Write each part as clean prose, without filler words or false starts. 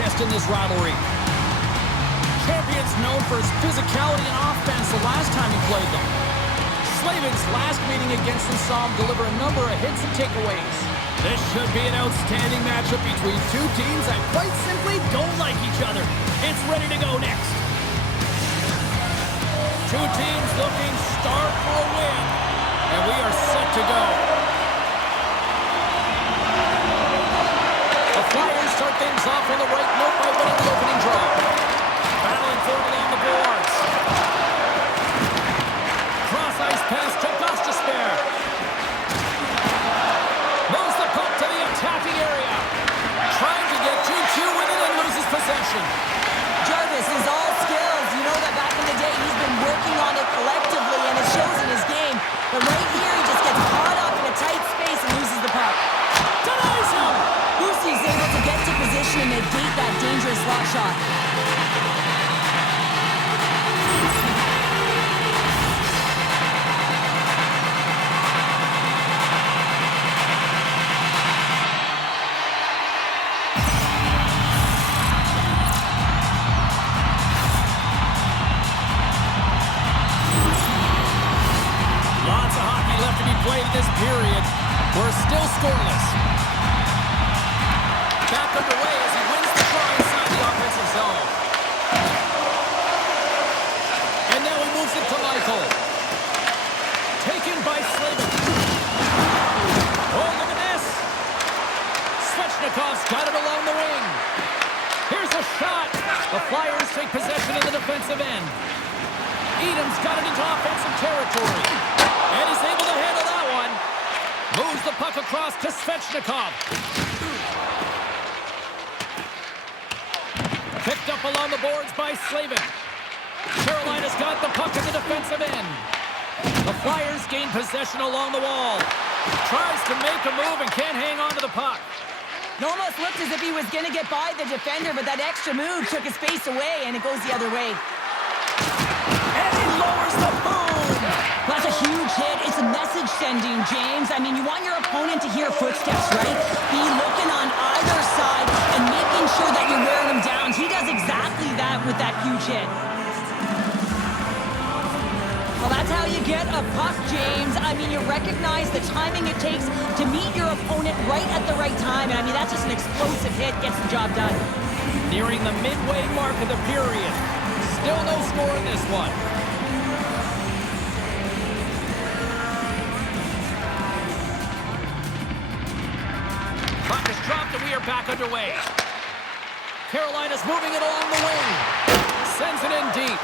contest in this rivalry. Champion's known for his physicality and offense the last time he played them. Slavin's last meeting against them saw him deliver a number of hits and takeaways. This should be an outstanding matchup between two teams that quite simply don't like each other. It's ready to go next. Two teams looking starved for a win, and we are set to go. The Flyers start things off on the right note by winning the opening draw. Battling for it along the boards. Cross-ice pass to Gostisbehere. Moves the puck to the attacking area. Trying to get 2-2 with it and loses possession. Jarvis is all skills. You know that back in the day he's been working on it collectively and it shows in his game. But right here he just gets caught up in a tight space and loses the puck. Denies him! Lucy's able to get to position and negate that dangerous slot shot. Lots of hockey left to be played in this period. We're still scoreless. Back underway as he wins the draw inside the offensive zone. And now he moves it to Michael. Taken by Slavin. Oh, look at this. Svechnikov's got it along the wing. Here's a shot. The Flyers take possession in the defensive end. Edam's got it into offensive territory. And he's able to handle that one. Moves the puck across to Svechnikov. Picked up along the boards by Slavin. Carolina's got the puck in the defensive end. The Flyers gain possession along the wall. Tries to make a move and can't hang on to the puck. It almost looked as if he was going to get by the defender, but that extra move took his space away and it goes the other way. And he lowers the boom. That's a huge hit. It's a message sending, James. I mean, you want your opponent to hear footsteps, right? Be looking on either side and making sure that you're wearing them down. He does exactly that with that huge hit. Well, that's how you get a puck, James. I mean, you recognize the timing it takes to meet your opponent right at the right time. And I mean, that's just an explosive hit. Gets the job done. Nearing the midway mark of the period. Still no score in this one. Puck is dropped and we are back underway. Carolina's moving it along the wing. Sends it in deep.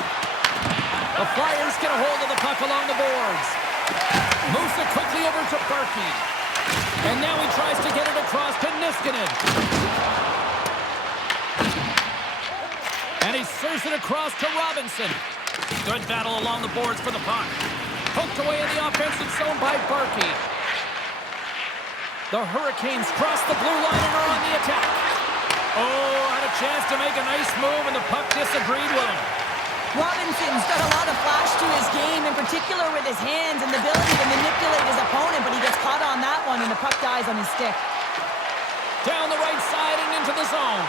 The Flyers get a hold of the puck along the boards. Moves it quickly over to Berkey. And now he tries to get it across to Niskanen. And he serves it across to Robinson. Good battle along the boards for the puck. Poked away in the offensive zone by Berkey. The Hurricanes cross the blue line and are on the attack. Oh, had a chance to make a nice move and the puck disagreed with him. Robinson's got a lot of flash to his game, in particular with his hands and the ability to manipulate his opponent, but he gets caught on that one and the puck dies on his stick. Down the right side and into the zone.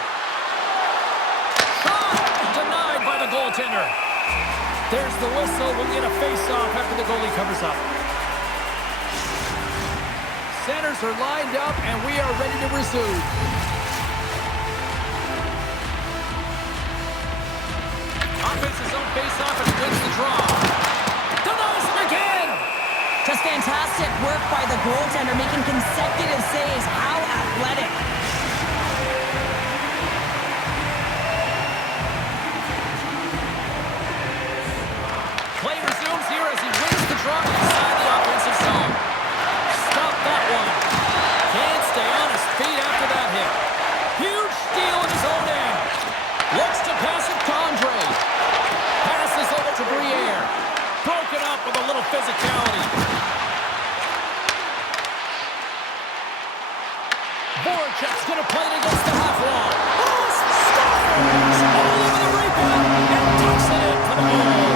Shot! Denied by the goaltender. There's the whistle. We'll get a face-off after the goalie covers up. Centers are lined up and we are ready to resume. Offensive zone face-off and wins the draw. Denies him again! Just fantastic work by the goaltender, making consecutive saves. How athletic. Play resumes here as he wins the draw inside the offensive zone. Stop that one. Can't stay on his feet after that hit. Huge steal in his own end. Looks to pass it to Andre. Passes over to Briere. Broken up with a little physicality. Voracek's going to play it against the half wall. Oh, scores! All over the rebound and tucks it in for the goal.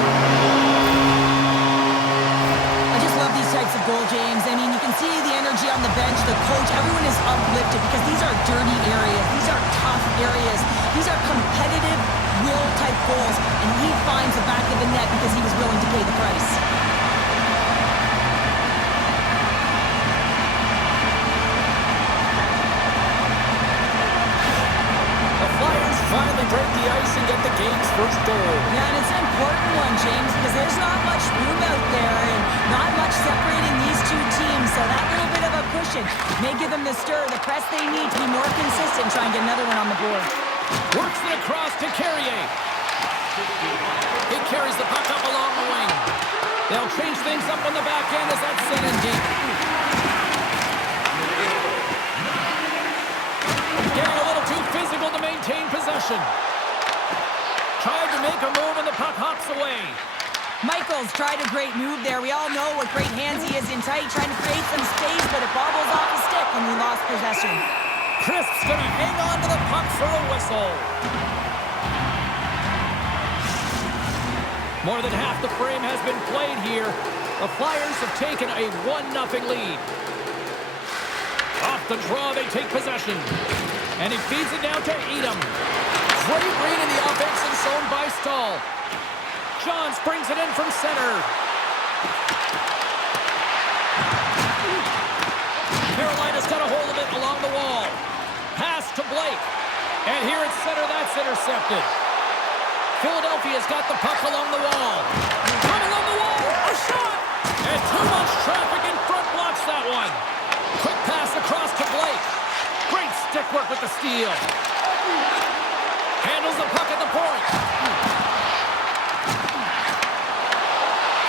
I just love these types of goal, James. I mean, you can see the energy on the bench, the coach, everyone is uplifted because these are dirty areas. These are tough areas. These are competitive, will-type goals, and he finds the back of the net because he was willing to pay the price. Finally break the ice and get the game's first goal. Yeah, and it's an important one, James, because there's not much room out there and not much separating these two teams, so that little bit of a cushion may give them the stir, the press they need to be more consistent, try and get another one on the board. Works it across to Carrier. He carries the puck up along the wing. They'll change things up on the back end as that's sent in deep. Getting a little too physical to maintain possession. Tried to make a move and the puck hops away. Michaels tried a great move there. We all know what great hands he is in tight, trying to create some space, but it bobbles off the stick when we lost possession. Crisp's going to hang on to the puck for a whistle. More than half the frame has been played here. The Flyers have taken a 1-0 lead. Off the draw, they take possession. And he feeds it down to Edom. Great read in the offensive zone by Stahl. Johns brings it in from center. Carolina's got a hold of it along the wall. Pass to Blake. And here at center, that's intercepted. Philadelphia's got the puck along the wall. Come along the wall. A shot. And too much traffic in front blocks that one. Quick pass across to Blake. Great stick work with the steal. Handles the puck at the point.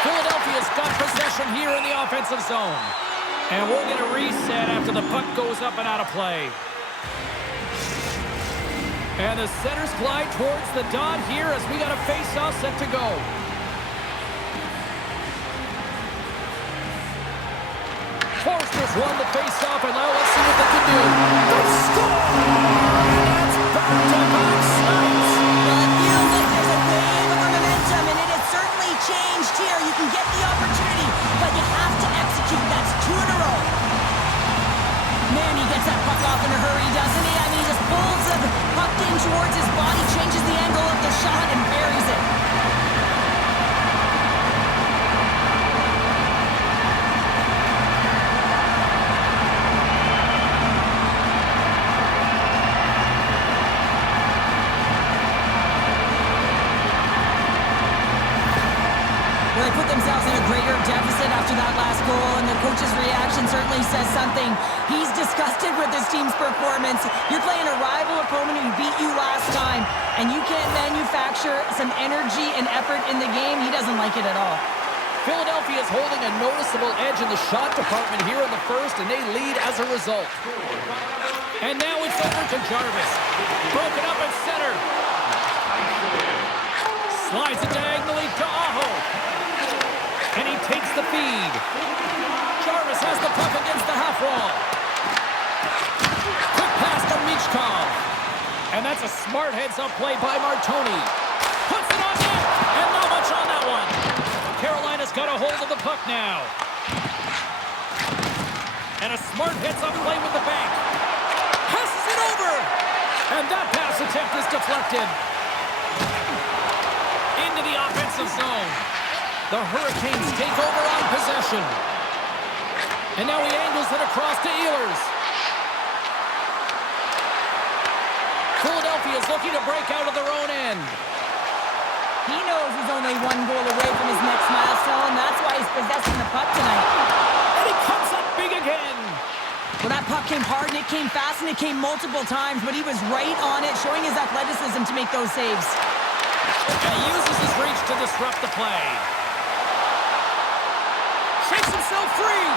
Philadelphia's got possession here in the offensive zone. And we'll get a reset after the puck goes up and out of play. And the centers glide towards the dot here as we got a face-off set to go. Forster's won the face-off, and now let's see what they can do. They score! And that's back-to-back sides. Well, it feels like there's a wave of momentum, and it has certainly changed here. You can get the opportunity, but you have to execute. That's 2 in a row. Man, he gets that puck off in a hurry, doesn't he? I mean, he just pulls the puck in towards his body, changes the angle of the shot, and buries it. They put themselves in a greater deficit after that last goal, and the coach's reaction certainly says something. He's disgusted with his team's performance. You're playing a rival opponent who beat you last time, and you can't manufacture some energy and effort in the game. He doesn't like it at all. Philadelphia is holding a noticeable edge in the shot department here in the first, and they lead as a result. And now it's over to Jarvis. Broken up at center. Slides it diagonally to Aho. And he takes the feed. Jarvis has the puck against the half wall. Quick pass to Michkov. And that's a smart heads-up play by Martoni. Puts it on net. And not much on that one. Carolina's got a hold of the puck now. And a smart heads-up play with the bank. Passes it over. And that pass attempt is deflected. Into the offensive zone. The Hurricanes take over on possession. And now he angles it across to Ehlers. Philadelphia is looking to break out of their own end. He knows he's only 1 goal away from his next milestone. That's why he's possessing the puck tonight. And he comes up big again. Well, that puck came hard, and it came fast, and it came multiple times, but he was right on it, showing his athleticism to make those saves. And he uses his reach to disrupt the play. Shakes himself free.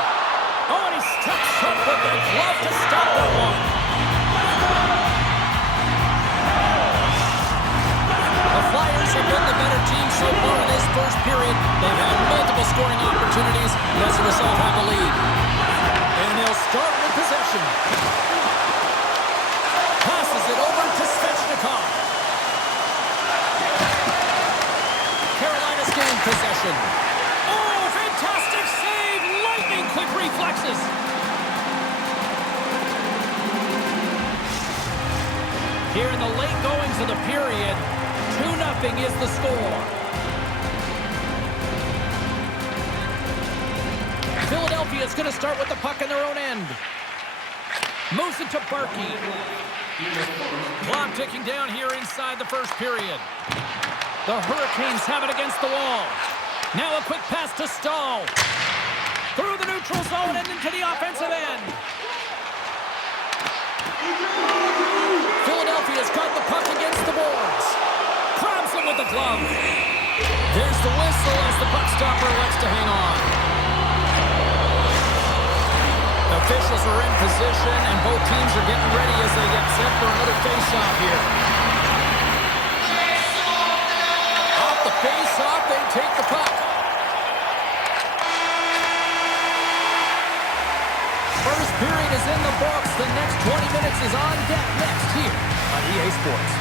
Oh, and he steps up with the glove to stop that one. The Flyers have been the better team so far in this first period. They've had multiple scoring opportunities, and as a result have the lead. And they'll start with possession. Passes it over to Svechnikov. Carolina's gained possession. Oh, fantastic save! Lightning quick reflexes. Here in the late going goings of the period. 2-0 is the score. Philadelphia is going to start with the puck in their own end. Moves it to Barkey. Clock ticking down here inside the first period. The Hurricanes have it against the wall. Now a quick pass to Stahl. Through the neutral zone and into the offensive end. Philadelphia's got the puck against the boards. Grabs it with the glove. There's the whistle as the puck stopper elects to hang on. Officials are in position, and both teams are getting ready as they get set for another face-off here. Off the face-off, they take the puck. First period is in the books. The next 20 minutes is on deck next here on EA Sports.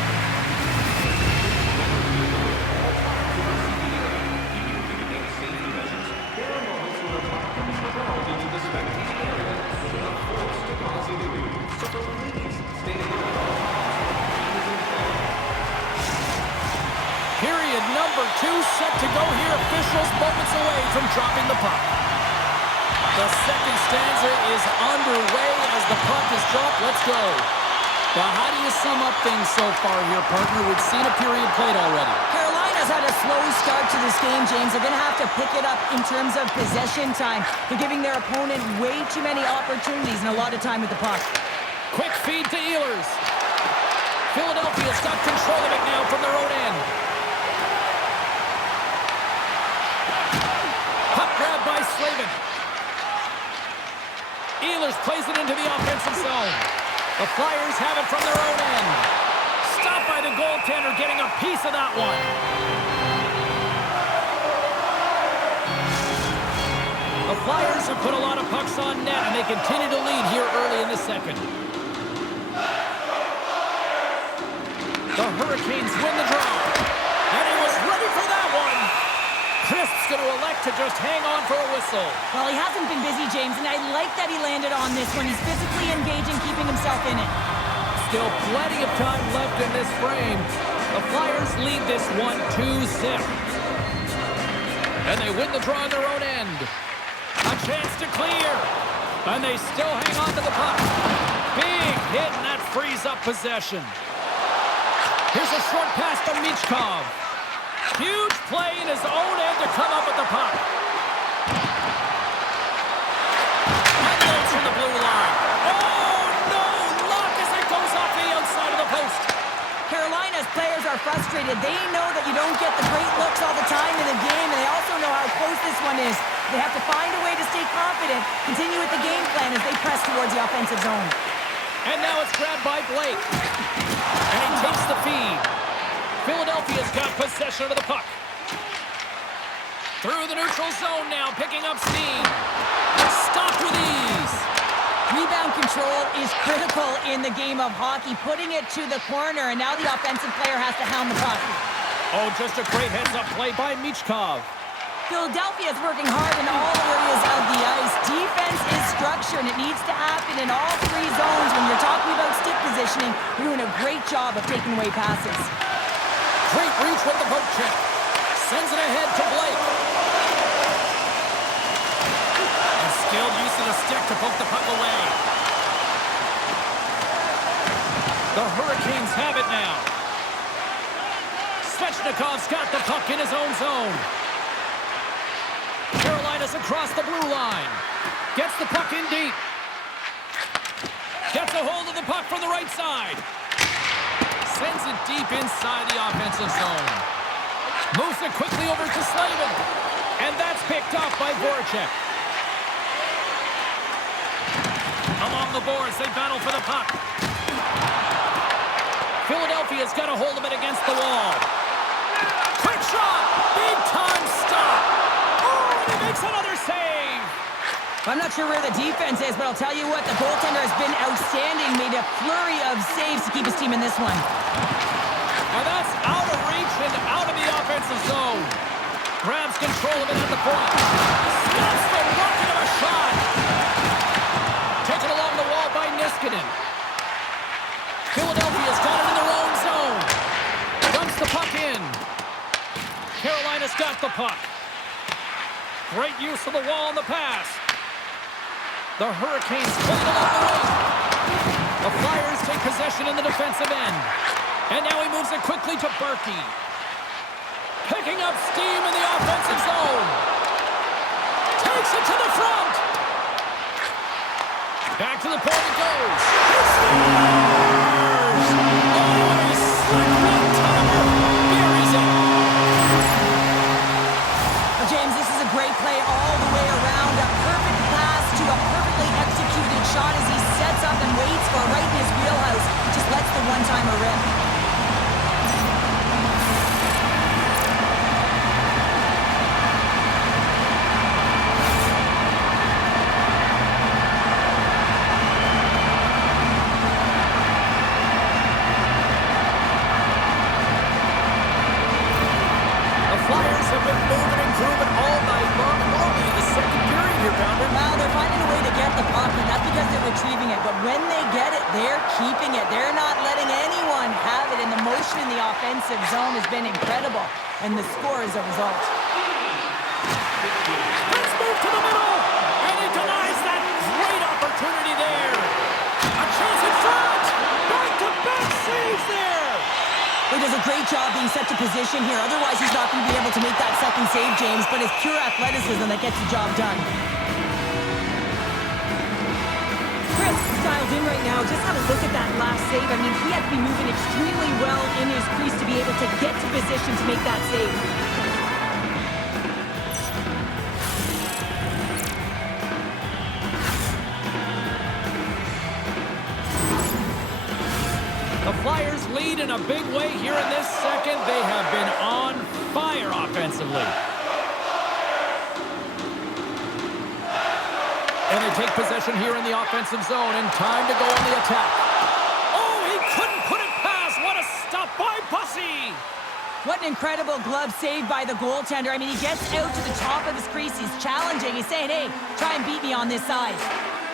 Period number 2 set to go here. Officials moments away from dropping the puck. The second stanza is underway as the puck is dropped. Let's go. Now, how do you sum up things so far here, partner? We've seen a period played already. Carolina's had a slow start to this game, James. They're going to have to pick it up in terms of possession time. They're giving their opponent way too many opportunities and a lot of time with the puck. Quick feed to Ehlers. Philadelphia's got control of it now from their own end. Puck grab by Slavin. Ehlers plays it into the offensive zone. The Flyers have it from their own end. Stopped by the goaltender, getting a piece of that one. The Flyers have put a lot of pucks on net, and they continue to lead here early in the second. The Hurricanes win the draw. And he was ready for that one. Crisp's going to elect to just hang on for a whistle. Well, he hasn't been busy, James, and I like that he landed on this one. He's physically engaging, keeping himself in it. Still plenty of time left in this frame. The Flyers lead this one 2-0. And they win the draw on their own end. A chance to clear. And they still hang on to the puck. Big hit, and that frees up possession. Here's a short pass to Michkov. Huge play in his own end to come up with the puck. Unloads from the blue line. Oh, no! Luck as it goes off the outside of the post. Carolina's players are frustrated. They know that you don't get the great looks all the time in the game, and they also know how close this one is. They have to find a way to stay confident, continue with the game plan as they press towards the offensive zone. And now it's grabbed by Blake. And he takes the feed. Philadelphia's got possession of the puck. Through the neutral zone now, picking up steam. Stopped with ease. Rebound control is critical in the game of hockey, putting it to the corner, and now the offensive player has to hound the puck. Oh, just a great heads-up play by Michkov. Philadelphia is working hard in all areas of the ice. Defense is structure, and it needs to happen in all three zones. When you're talking about stick positioning, you're doing a great job of taking away passes. Great reach with the poke check. Sends it ahead to Blake. And skilled use of the stick to poke the puck away. The Hurricanes have it now. Svechnikov's got the puck in his own zone. Carolina's across the blue line. Gets the puck in deep. Gets a hold of the puck from the right side. Sends it deep inside the offensive zone. Moves it quickly over to Slavin. And that's picked off by Voracek. Along the boards, they battle for the puck. Philadelphia's got a hold of it against the wall. Quick shot! Big time stop! Oh, and he makes another save! I'm not sure where the defense is, but I'll tell you what, the goaltender has been outstanding, made a flurry of saves to keep his team in this one. And that's out of reach and out of the offensive zone. Grabs control of it at the point. Stops the rocket of a shot. Taken along the wall by Niskanen. Philadelphia's got it in their own zone. in. Carolina's got the puck. Great use of the wall on the pass. The Hurricanes play it along the wing. The Flyers take possession in the defensive end. And now he moves it quickly to Berkey. Picking up steam in the offensive zone. Takes it to the front. Back to the point it goes. He scores! Oh, he slick one-timer. Buries it. Well, James, this is a great play all the way around. A perfect pass to a perfectly executed shot as he sets up and waits for right in his wheelhouse. Just lets the one-timer rip. Flyers have been moving and grooving all night long, and only in the second period here, Pounder. Well, they're finding a way to get the puck, and that's because they're retrieving it. But when they get it, they're keeping it. They're not letting anyone have it, and the motion in the offensive zone has been incredible, and the score is a result. Let's move to the middle, and he denies that great opportunity there. A chance in front. Back-to-back saves there. He does a great job being set to position here. Otherwise, he's not going to be able to make that second save, James. But it's pure athleticism that gets the job done. Chris dialed in right now. Just have a look at that last save. I mean, he had to be moving extremely well in his crease to be able to get to position to make that save. The Flyers lead in a big way here in this second. They have been on fire offensively. And they take possession here in the offensive zone, and time to go on the attack. Oh, he couldn't put it past. What a stop by Bussy. What an incredible glove save by the goaltender. I mean, he gets out to the top of his crease. He's challenging. He's saying, hey, try and beat me on this side.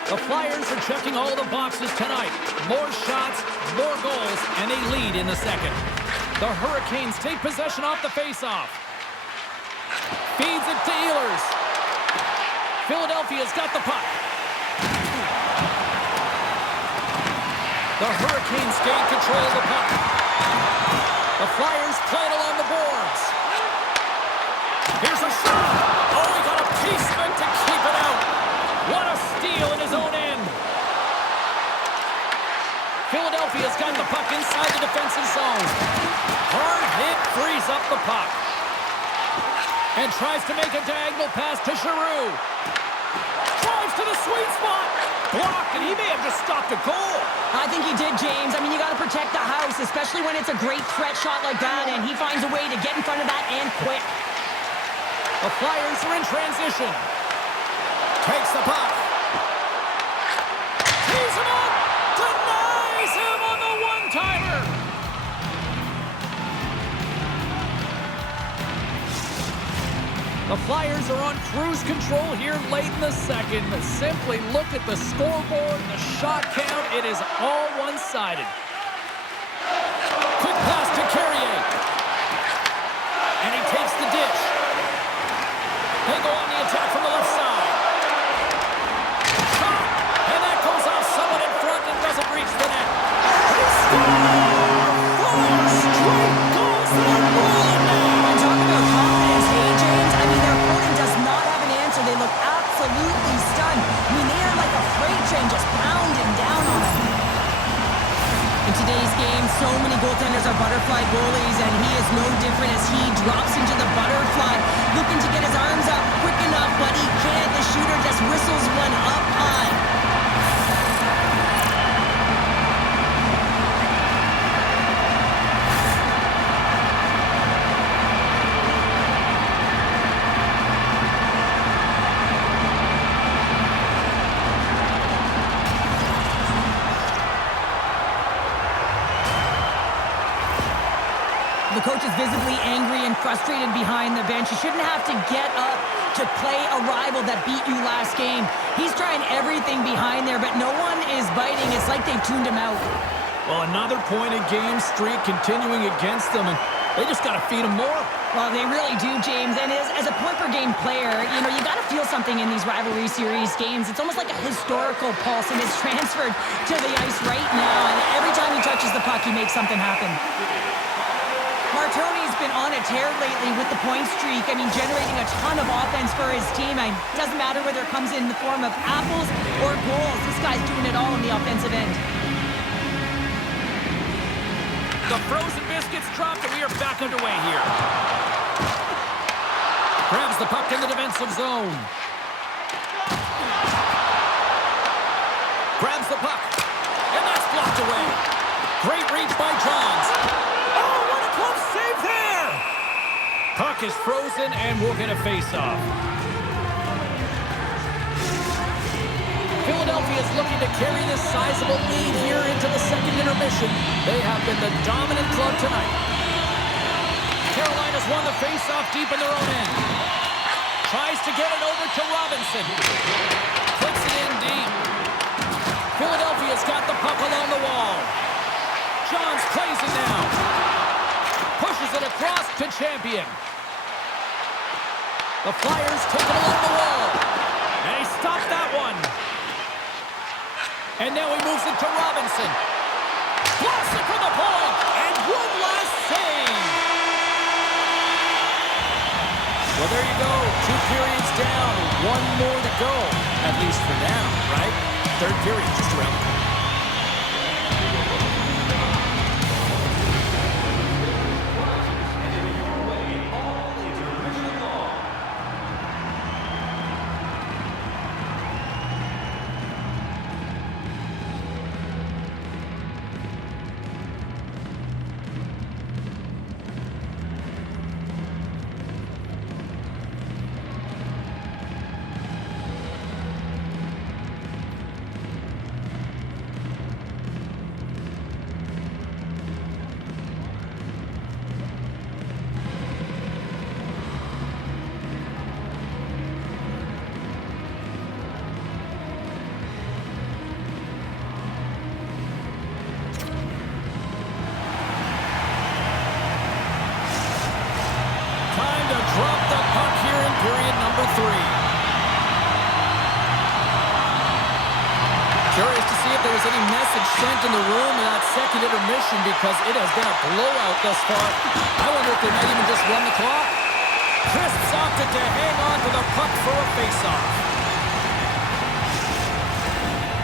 The Flyers are checking all the boxes tonight. More shots, more goals, and they lead in the second. The Hurricanes take possession off the faceoff. Feeds it to Ehlers. Philadelphia's got the puck. The Hurricanes gain control of the puck. The Flyers play it along the boards. Here's a shot. Oh, he got a piece of it to keep it out. What a steal in his own end. Philadelphia's got the puck inside the defensive zone. Hard hit frees up the puck. And tries to make a diagonal pass to Giroux. Drives to the sweet spot. Blocked, and he may have just stopped a goal. I think he did, James. I mean, you got to protect the house, especially when it's a great threat shot like that, and he finds a way to get in front of that and quick. The Flyers are in transition. Takes the puck. Tees him up. Denies him on the one-timer. The Flyers are on cruise control here late in the second. Simply look at the scoreboard, the shot count. It is all one-sided. Quick pass to Carrier. And he takes the dish. They go on the attack from the left side. Shot! And that goes off someone in front and doesn't reach the net. They score! 4 straight goals that are rolling now. And talk about confidence, hey, James? I mean, their opponent does not have an answer. They look absolutely stunned. I mean, they are like a freight train just pounding down on them. In today's game, so many goaltenders are butterfly goalies, and he is no different as he drops into the butterfly, looking to get his arms up quick enough, but he can't. The shooter just whistles one up high. The coach is visibly angry and frustrated behind the bench. You shouldn't have to get up to play a rival that beat you last game. He's trying everything behind there, but no one is biting. It's like they've tuned him out. Well, another point-a-game streak continuing against them. And They just got to feed him more. Well, they really do, James. And as a point-per-game player, you got to feel something in these rivalry series games. It's almost like a historical pulse, and it's transferred to the ice right now. And every time he touches the puck, he makes something happen. Martoni's been on a tear lately with the point streak. I mean, generating a ton of offense for his team. It doesn't matter whether it comes in the form of apples or goals. This guy's doing it all on the offensive end. The frozen biscuits dropped, and we are back underway here. Grabs the puck in the defensive zone. Grabs the puck, and that's blocked away. Great reach by Johns. Oh, what a close save there! Puck is frozen, and we'll get a face-off. Philadelphia is looking to carry this sizable lead here into the second intermission. They have been the dominant club tonight. Carolina's won the face-off deep in their own end. Tries to get it over to Robinson. Puts it in deep. Philadelphia's got the puck along the wall. Johns plays it now. Pushes it across to Champion. The Flyers take it along the wall. And he stopped that one. And now he moves it to Robinson. Blasts it from the point. And one last save. Well, there you go. 2 periods down. 1 more to go. At least for now, right? Third period just around the corner. Drop the puck here in period number 3. Curious to see if there was any message sent in the room in that second intermission, because it has been a blowout thus far. I wonder if they might even just run the clock. Crisps opted to hang on to the puck for a face-off.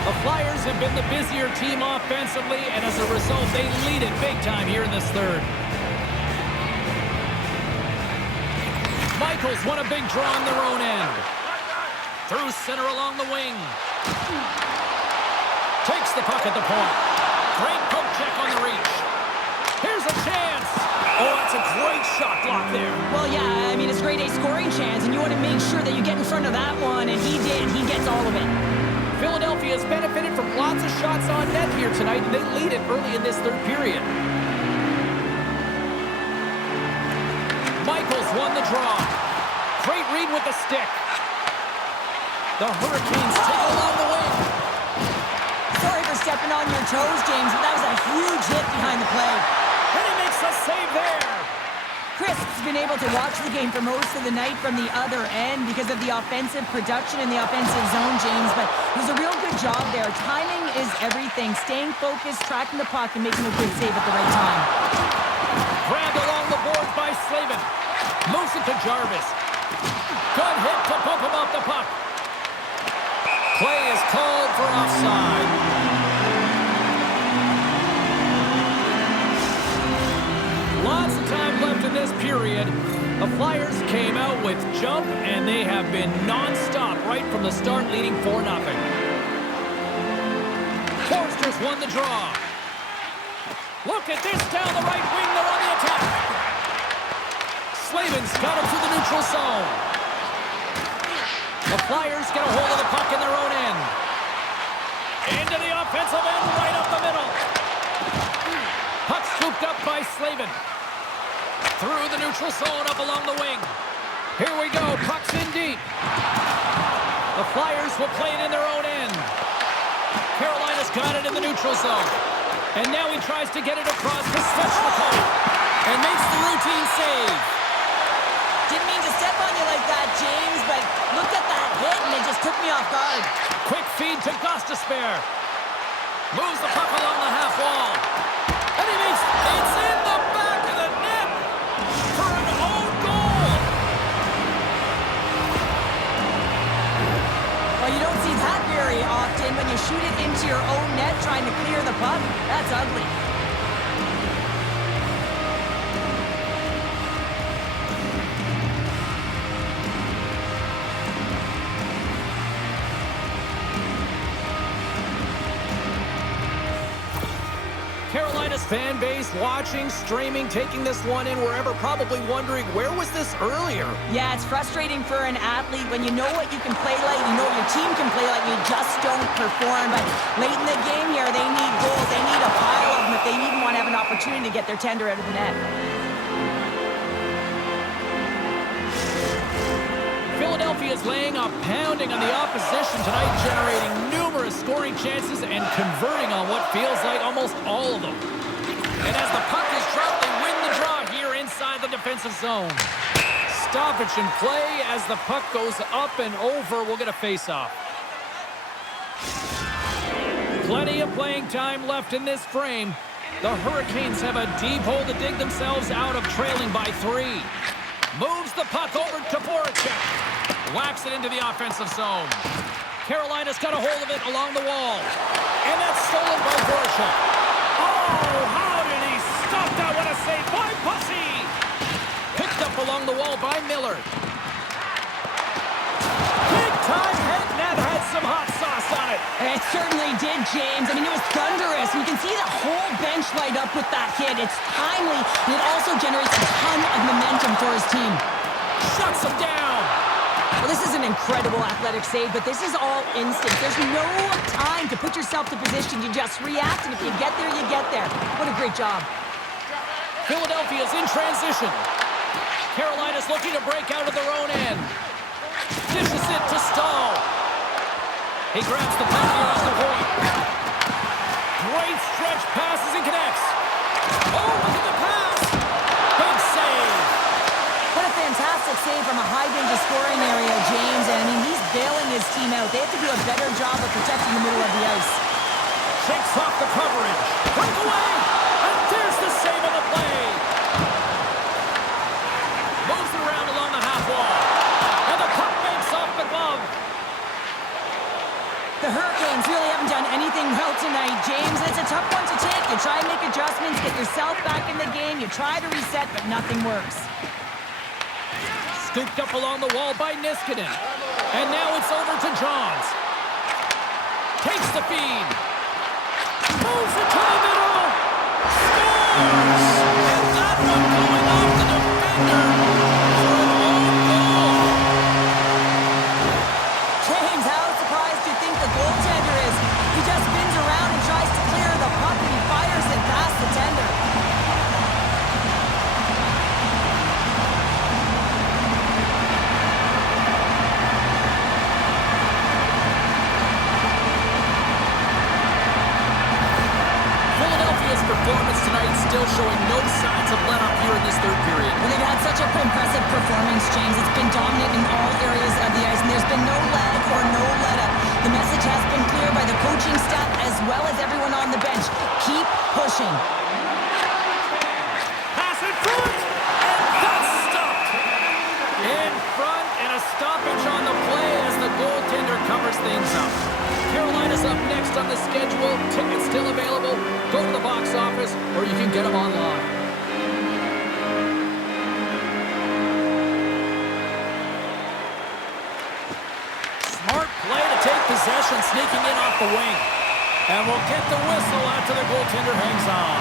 The Flyers have been the busier team offensively, and as a result, they lead it big time here in this third. Michaels won a big draw on their own end. Through center along the wing. Takes the puck at the point. Great poke check on the reach. Here's a chance. Oh, that's a great shot block there. Well, yeah, I mean, it's a grade A scoring chance, and you want to make sure that you get in front of that one, and he did. He gets all of it. Philadelphia has benefited from lots of shots on net here tonight, and they lead it early in this third period. Michaels won the draw. Great read with the stick. The Hurricanes take it along the wing. Sorry for stepping on your toes, James, but that was a huge hit behind the play. And he makes a save there. Crisp's been able to watch the game for most of the night from the other end because of the offensive production in the offensive zone, James, but it was a real good job there. Timing is everything. Staying focused, tracking the puck, and making a good save at the right time. Grabbed along the boards by Slavin. Moves it to Jarvis. Good hit to bump him off the puck. Play is called for offside. Lots of time left in this period. The Flyers came out with jump, and they have been non-stop right from the start, leading 4-0. Forster's won the draw. Look at this down the right wing. They're on the attack. Slavin's got it through the neutral zone. The Flyers get a hold of the puck in their own end. Into the offensive end, right up the middle. Puck scooped up by Slavin. Through the neutral zone, up along the wing. Here we go, puck's in deep. The Flyers will play it in their own end. Carolina's got it in the neutral zone. And now he tries to get it across to Svechnikov. And makes the route to off guard. Quick feed to Gostisbehere. Moves the puck along the half wall. And he makes it's in the back of the net for an own goal. Well, you don't see that very often when you shoot it into your own net trying to clear the puck. That's ugly. Carolina's fan base watching, streaming, taking this one in wherever, probably wondering, where was this earlier? Yeah, it's frustrating for an athlete when you know what you can play like, you know what your team can play like, you just don't perform. But late in the game here, they need goals. They need a pile of them if they even want to have an opportunity to get their tender out of the net. Philadelphia is laying a pounding on the opposition tonight, generating numerous scoring chances and converting on what feels like almost all of them. And as the puck is dropped, they win the draw here inside the defensive zone. Stoppage in play as the puck goes up and over. We'll get a face-off. Plenty of playing time left in this frame. The Hurricanes have a deep hole to dig themselves out of, trailing by 3. Moves the puck over to Voracek. Whacks it into the offensive zone. Carolina's got a hold of it along the wall. And that's stolen by Voracek. Oh, how did he stop that? What a save by Bussy! Picked up along the wall by Miller. Big time head net had some hot sauce on it. It certainly did, James. I mean, it was thunderous. You can see the whole bench light up with that hit. It's timely, and it also generates a ton of momentum for his team. Shuts him down. Well, this is an incredible athletic save, but this is all instant. There's no time to put yourself to position. You just react, and if you get there, you get there. What a great job. Philadelphia's in transition. Carolina's looking to break out of their own end. Dishes it to Stahl. He grabs the puck here off the point. Great stretch passes and connects. Oh, look at the pass. Big save. What a fantastic save from a high-danger scoring area, James. And, I mean, he's bailing his team out. They have to do a better job of protecting the middle of the ice. Shakes off the coverage. Breakaway. And there's the save of the play. Moves it around along the half wall. And the puck makes off the glove. The Hurricanes really haven't done anything well tonight, James. It's a tough one to take. You try and make adjustments, get yourself back in the game. You try to reset, but nothing works. Scooped up along the wall by Niskanen. And now it's over to Johns. Takes the feed. Moves it to the middle. Scores! And that one going off the defender for an own goal. James, how surprised do you think the goaltender is? He just spins around and tries to clear the puck, and he fires it past the tender. Philadelphia's performance tonight still showing no signs of let up here in this third period. Well, they've had such a impressive performance, James. It's been dominant in all areas of the ice, and there's been no lag or no let-up. The message has been clear by the coaching staff as well as everyone on the bench. Keep pushing. Pass in front, and that's stopped. In front, and a stoppage on the play as the goaltender covers things up. Carolina's up next on the schedule. Tickets still available. Go to the box office, or you can get them online. Smart play to take possession, sneaking in off the wing. And we'll get the whistle after the goaltender hangs on.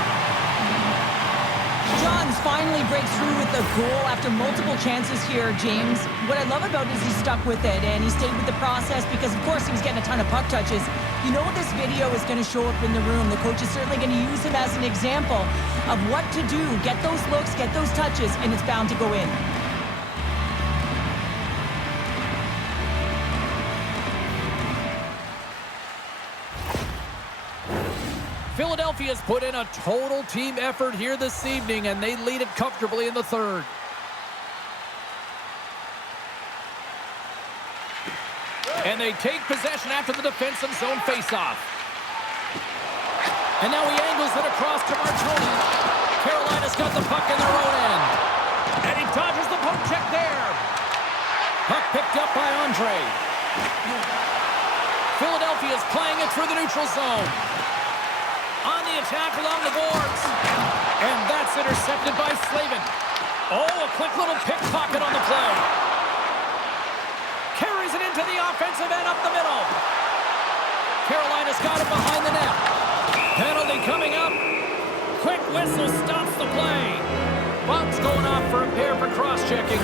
Johns finally breaks through with a goal after multiple chances here, James. What I love about it is he stuck with it, and he stayed with the process because, of course, he was getting a ton of puck touches. You know this video is going to show up in the room. The coach is certainly going to use him as an example of what to do. Get those looks, get those touches, and it's bound to go in. Philadelphia's put in a total team effort here this evening, and they lead it comfortably in the third. And they take possession after the defensive zone faceoff. And now he angles it across to Martoni. Carolina's got the puck in their own end. And he dodges the poke check there. Puck picked up by Andre. Philadelphia's playing it through the neutral zone. On the attack along the boards. And that's intercepted by Slavin. Oh, a quick little pickpocket on the play. Carries it into the offensive end up the middle. Carolina's got it behind the net. Penalty coming up. Quick whistle stops the play. Bugs going off for a pair for cross-checking.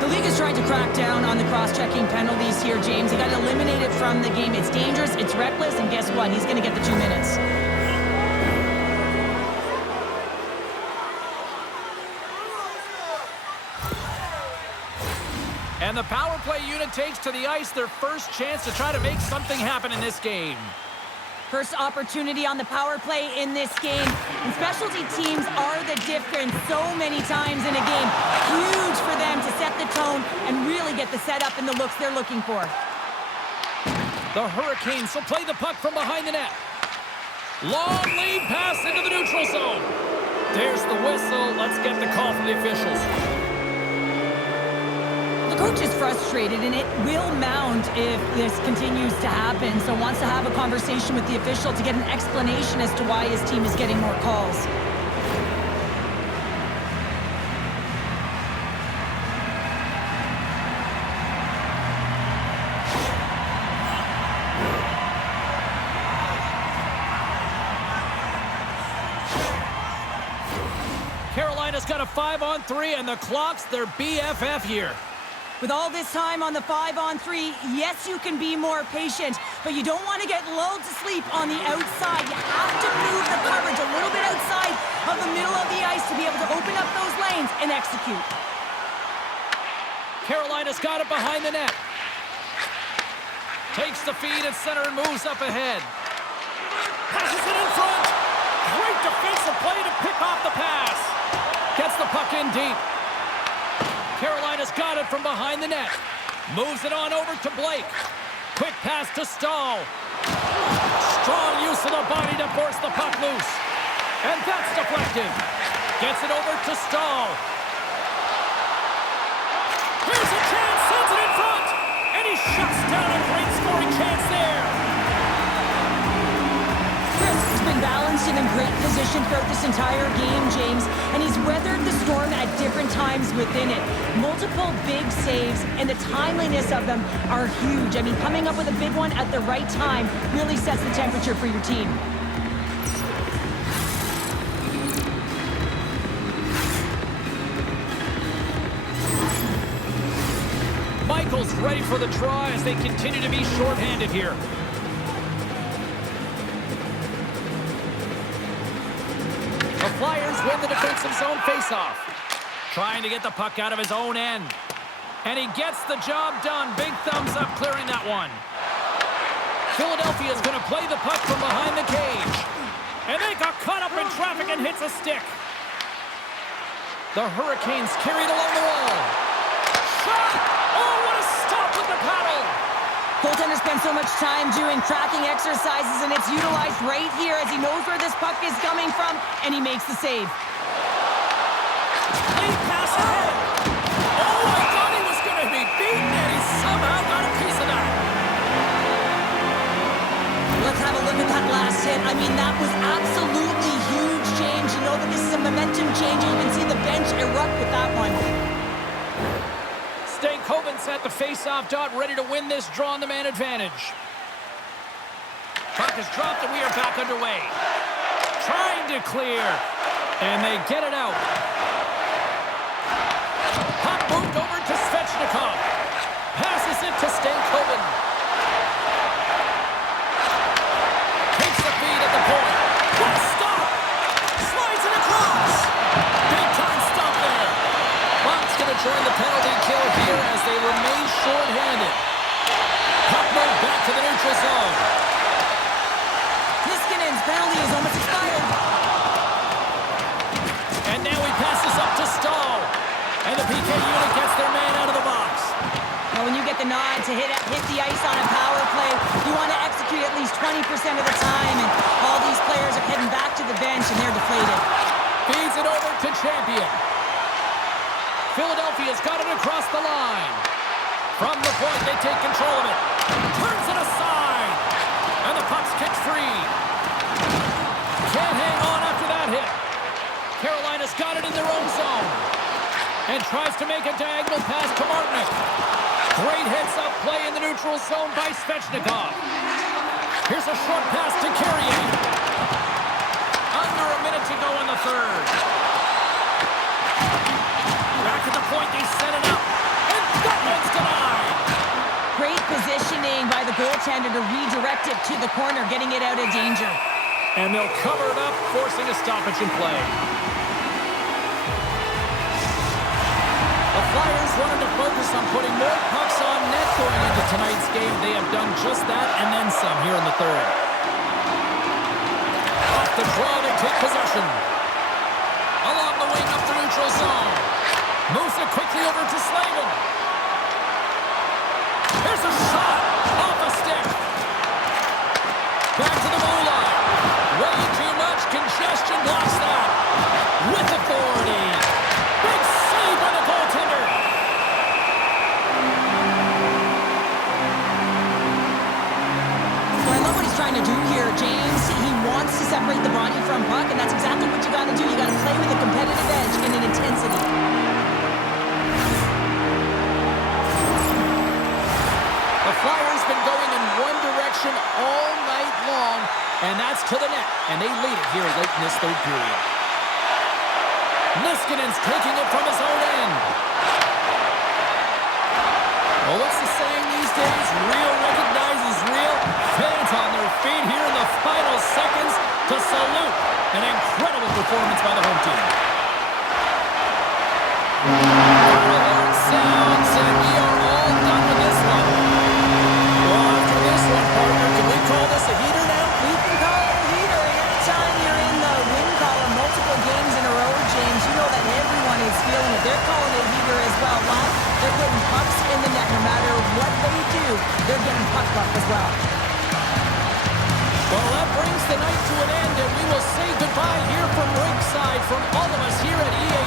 The league is trying to crack down on the cross-checking penalties here, James. They got to eliminate it from the game. It's dangerous, it's reckless, and guess what? He's going to get the 2 minutes. And the power play unit takes to the ice their first chance to try to make something happen in this game. First opportunity on the power play in this game. And specialty teams are the difference so many times in a game. Huge for them to set the tone and really get the setup and the looks they're looking for. The Hurricanes will play the puck from behind the net. Long lead pass into the neutral zone. There's the whistle. Let's get the call from the officials. The coach is frustrated, and it will mount if this continues to happen, so wants to have a conversation with the official to get an explanation as to why his team is getting more calls. Carolina's got a 5-on-3, and the clock's their BFF here. With all this time on the 5-on-3, yes, you can be more patient, but you don't want to get lulled to sleep on the outside. You have to move the coverage a little bit outside of the middle of the ice to be able to open up those lanes and execute. Carolina's got it behind the net. Takes the feed at center and moves up ahead. Passes it in front. Great defensive play to pick off the pass. Gets the puck in deep. Carolina's got it from behind the net. Moves it on over to Blake. Quick pass to Stahl. Strong use of the body to force the puck loose. And that's deflected. Gets it over to Stahl. Here's a chance, sends it in front. And he shuts down a great scoring chance there. Chris has been balanced and in great position throughout this entire game, James, and he's weathered the storm at different times within it. Multiple big saves, and the timeliness of them are huge. I mean, coming up with a big one at the right time really sets the temperature for your team. Michael's ready for the draw as they continue to be shorthanded here. The Flyers win the defensive zone faceoff. Trying to get the puck out of his own end. And he gets the job done. Big thumbs up clearing that one. Philadelphia's going to play the puck from behind the cage. And they got caught up in traffic and hits a stick. The Hurricanes carried along the wall. Shot! Oh, what a stop with the paddle! Goaltender spends so much time doing tracking exercises, and it's utilized right here as he knows where this puck is coming from, and he makes the save. Lead pass ahead. Oh, I thought he was going to be beaten, and he somehow got a piece of that. Let's have a look at that last hit. I mean, that was absolutely huge change. You know that this is a momentum change. You can see the bench erupt with that one. Stankoven's at the face-off dot, ready to win this draw on the man advantage. Puck is dropped, and we are back underway. Trying to clear, and they get it out. Puck moved over to Svechnikov. Passes it to Stankoven. Takes the feed at the point. What a stop! Slides it across. Big-time stop there. Buck's going to join the penalty kill here as they remain short-handed. Puck moved back to the neutral zone. Niskanen's penalty is almost expired. And now he passes up to Stahl. And the PK unit gets their man out of the box. Now, when you get get the nod to hit the ice on a power play. You want to execute at least 20% of the time, and all these players are heading back to the bench, and they're deflated. Feeds it over to Champion. Philadelphia's got it across the line. From the point, they take control of it. Turns it aside. And the puck's kicked free. Can't hang on after that hit. Carolina's got it in their own zone. And tries to make a diagonal pass to Martinick. Great heads-up play in the neutral zone by Svechnikov. Here's a short pass to Carrier. Under a minute to go in the third. Back at the point, they set it up. And that one's denied. Great positioning by the goaltender to redirect it to the corner, getting it out of danger. And they'll cover it up, forcing a stoppage in play. The Flyers wanted to focus on putting more pucks on net going into tonight's game. They have done just that and then some here in the third. Off the draw, they take possession. Along the wing up the neutral zone. Moves it quickly over to Slavin. Here's a shot off a stick. Back to the blue line. Way too much congestion blocks that. With authority. Big save by the goaltender. Well, I love what he's trying to do here, James. He wants to separate the body from puck, and that's exactly what you got to do. You got to play with a competitive edge and an intensity. The Flyers been going in one direction all night long, and that's to the net, and they lead it here late in this third period. Niskanen's taking it from his own end. Well, what's the saying these days? Real recognizes real. Fans on their feet here in the final seconds to salute an incredible performance by the home team. Alert sounds, and we are all done with this one. Well, after this one, partner, can we call this a heater now? We can call it a heater, and anytime you're in the win column multiple games in a row, James, you know that everyone is feeling it. They're calling it a heater as well. Why? They're putting pucks in the net. No matter what they do, they're getting puck luck as well. Well, that brings the night to an end, and we will say goodbye here from ringside from all of us here at EA